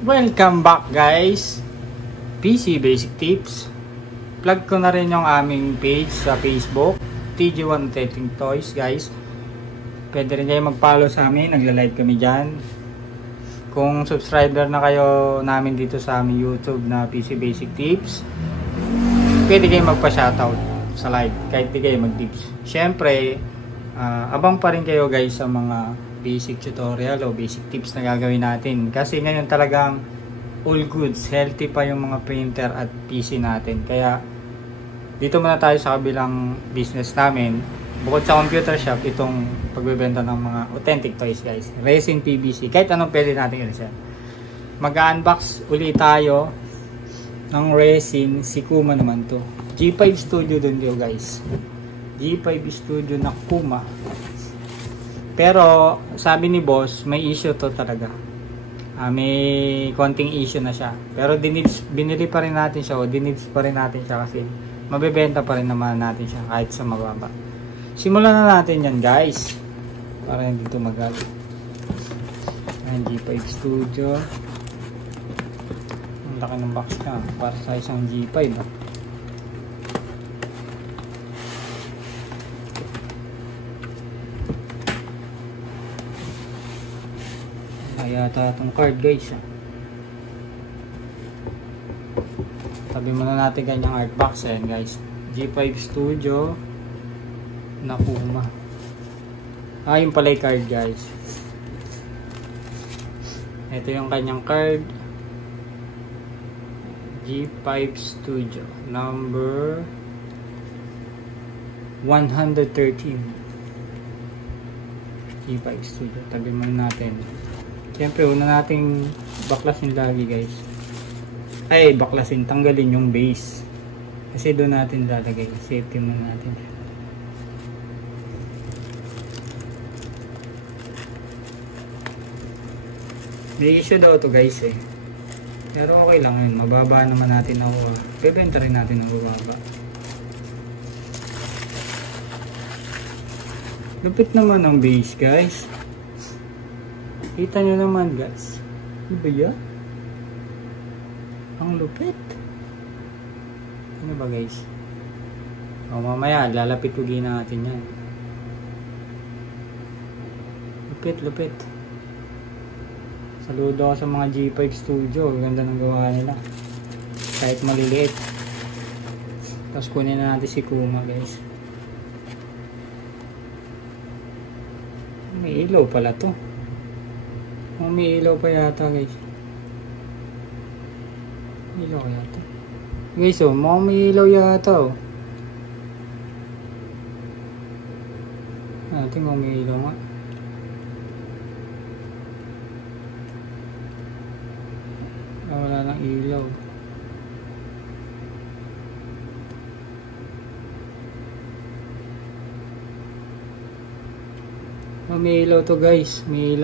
Welcome back guys, PC Basic Tips. Plug ko na rin yung aming page sa Facebook, TG1 Testing Toys guys. Pwede rin kayo mag-follow sa amin, nagla-live kami dyan. Kung subscriber na kayo namin dito sa aming YouTube na PC Basic Tips, pwede kayo magpa-shoutout sa live kahit di kayo mag-tips. Syempre, abang pa rin kayo guys sa mga basic tutorial o basic tips na gagawin natin. Kasi ngayon talagang all goods, healthy pa yung mga printer at PC natin. Kaya dito muna tayo sa kabilang business namin. Bukod sa computer shop, itong pagbebenta ng mga authentic toys guys. Resin PVC, kahit anong pwede natin i-resin. Mag-unbox ulit tayo ng resin. Si Kuma naman to. G5 Studio dun yo guys. G5 Studio na Kuma. Pero sabi ni boss, may issue to talaga. May konting issue na siya. Pero binili pa rin natin siya o dinibs pa rin natin siya kasi mabebenta pa rin naman natin siya kahit sa mababa. Simulan na natin yan guys. Para hindi ito magalit. Ayan, G5 Studio. Ang laki ng box na. Para sa isang G5. No? Yata itong card guys. Tabi muna natin kanyang art box. Ayan guys, G5 Studio na Kuma. Yung pala yung card guys. Ito yung kanyang card, G5 Studio number 113. G5 Studio. Tabi muna natin. Siyempre, una nating baklasin lagi guys. Baklasin, tanggalin yung base. Kasi doon natin lalagay. Safety muna natin. May issue daw to guys eh. Pero okay lang yun. Mababa naman natin ako. Bebenta rin natin ang mababa. Lupit naman ang base guys. Kita nyo naman guys. Diba yan? Ang lupit. Ano ba guys? Mamaya lalapit ulit natin yan. Lupit. Saludo ako sa mga G5 Studio. Ganda ng gawa nila. Kahit maliliit. Tapos kunin na natin si Kuma guys. May ilaw pala to. May ilaw pa yata guys. Ilaw yata. Guys may ilaw yata tingnan may ilaw nga. Wala nang ilaw. May ilaw to guys. May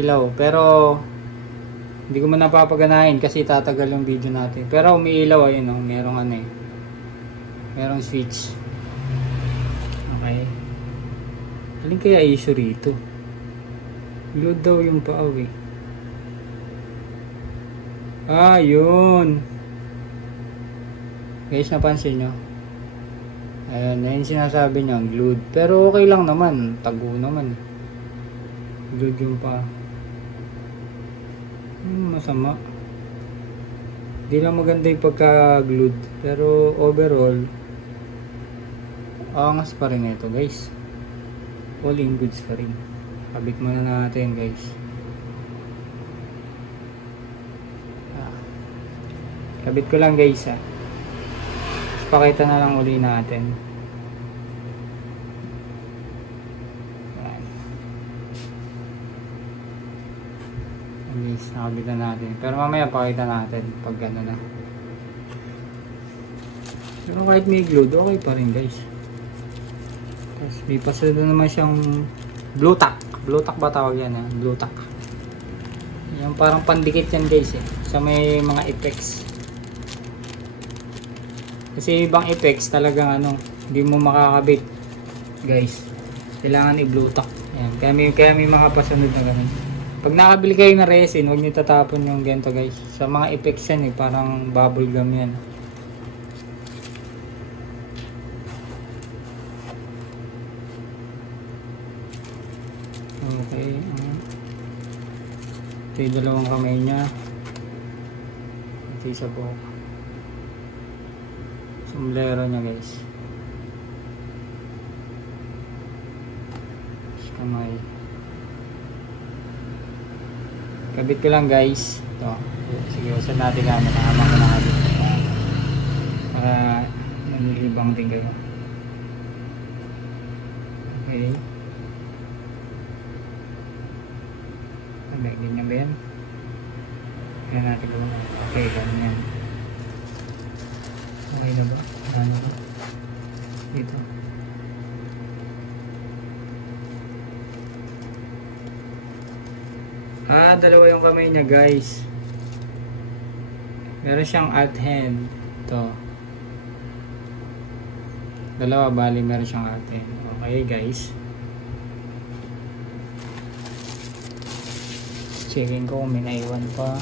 ilaw, pero hindi ko man napapaganahin kasi tatagal yung video natin. Pero umiilaw ayun merong merong switch. Okay. Alin kaya issue rito? Load daw yung paaw eh. Yun. Guys, napansin nyo? Ayun sinasabi niya, glued. Pero okay lang naman, tago naman. Glued yung pa. Masama. Di lang maganda yung pagka-glued. Pero overall, angas pa rin ito guys. All in goods pa rin. Kabit muna natin guys. Kabit ko lang guys pakita na lang uli natin. Nakabit na natin. Pero mamaya pakita natin pag gano'n na. Pero kahit may glued, okay pa rin guys. Tapos may pasunod naman siyang blue tack. Blue tack ba tawag yan? Blue tack. Yung parang pandikit yan guys sa may mga effects. Kasi ibang effects talagang hindi mo makakabit guys. Kailangan i-blue tack. Ayan. Kaya may mga pasunod na ganun. Pag nakabili kayo ng resin, huwag nyo tatapon yung ganito guys. Sa mga effects yan parang bubble gum yan. Okay. Ito yung dalawang kamay niya. Ito isa po. Sombrero niya guys. Kamay. Kabit ko lang guys. Ito. Sige, usan natin gamit. Nakama ko na kabit. Para nanilibang din kayo. Okay. Ganyan ba yan? Kaya natin gawin. Okay, ganyan. Okay na ba? Ano ba? Dito. Dalawa yung kamay niya guys. Meron siyang alt hand. Ito. Dalawa bali meron siyang alt hand. Okay guys. Checking ko kung may naiwan pa.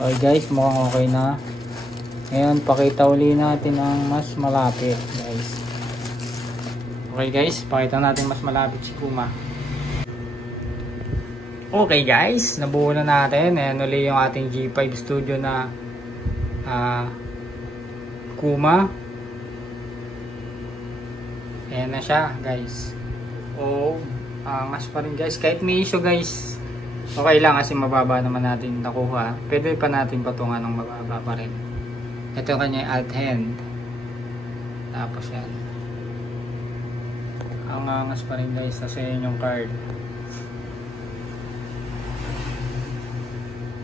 Okay guys, mukhang okay na. Ngayon, pakita uli natin ang mas malapit guys. Okay guys, pakita natin mas malapit si Kuma. Okay guys, nabuo na natin. Ayan uli yung ating G5 Studio na Kuma. Ayan na siya guys. Oh, angas pa rin guys. Kahit may issue guys, okay lang kasi mababa naman natin nakuha. Pwede pa natin patungan ng mababa pa rin. Ito yung kanya alt hand. Tapos yan. Ang angas pa rin guys kasi yun yung card.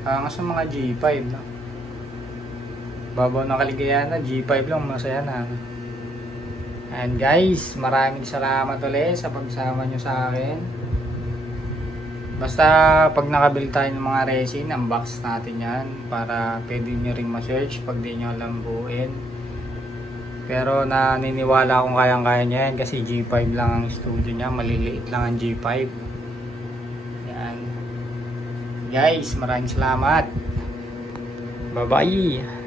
Angas ng mga G5 no? Babaw na kaligayahan na G5 lang, masaya na. And guys, maraming salamat ulit sa pagsama nyo sa akin. Basta pag nakabili tayo ng mga resin, unbox natin yan para pwede nyo rin ma-search pag di nyo alam buuin. Pero naniniwala akong kayang-kaya nyo yan kasi G5 lang ang studio nya, maliliit lang ang G5. Yan. Guys, maraming salamat. Bye bye.